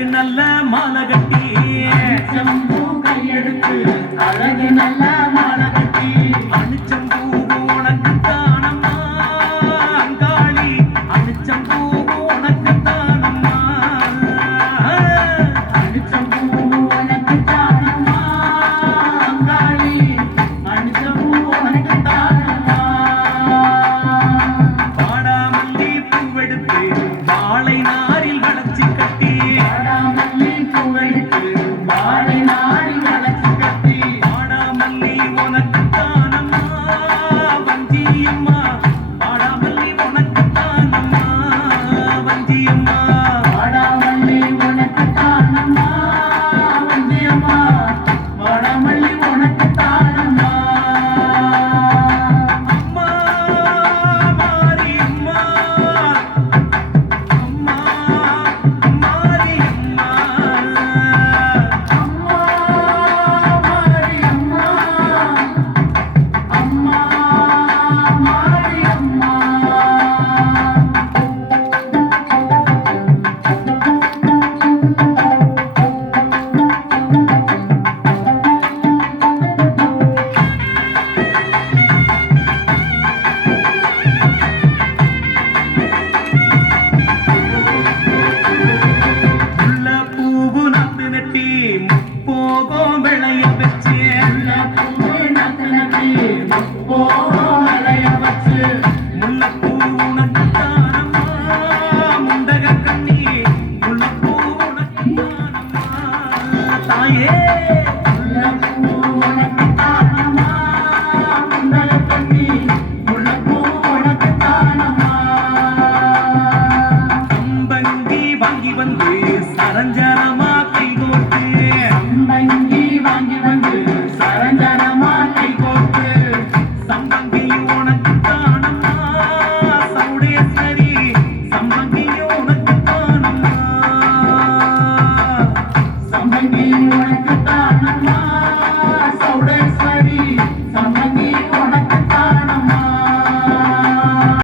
அழகு நல்ல மாலை கட்டி சம்பூ கையெடுத்து அழகு நல்ல மாலை கட்டி அணிச்சம்பூ உனக்கு தானம்மா அங்காளி அணிச்சம்பூ உனக்கு தானம்மா அணிச்சம்பூ உனக்கு தானம்மா அங்காளி அணிச்சம்பூ உனக்கு தானம்மா வாடாமல்லி பூவெடுத்து வாழை நாரில் வளைச்சி கட்டி வாடாமல்லி பூவெடுத்து வாழை நாரில் வளைச்சி கட்டி வாடாமல்லி உனக்கு தானம்மா வஞ்சியம்மா வாடாமல்லி உனக்கு தானம்மா வஞ்சியம்மா வாடாமல்லி உனக்கு தானம்மா வஞ்சியம்மா வாடாமல்லி உனக்கு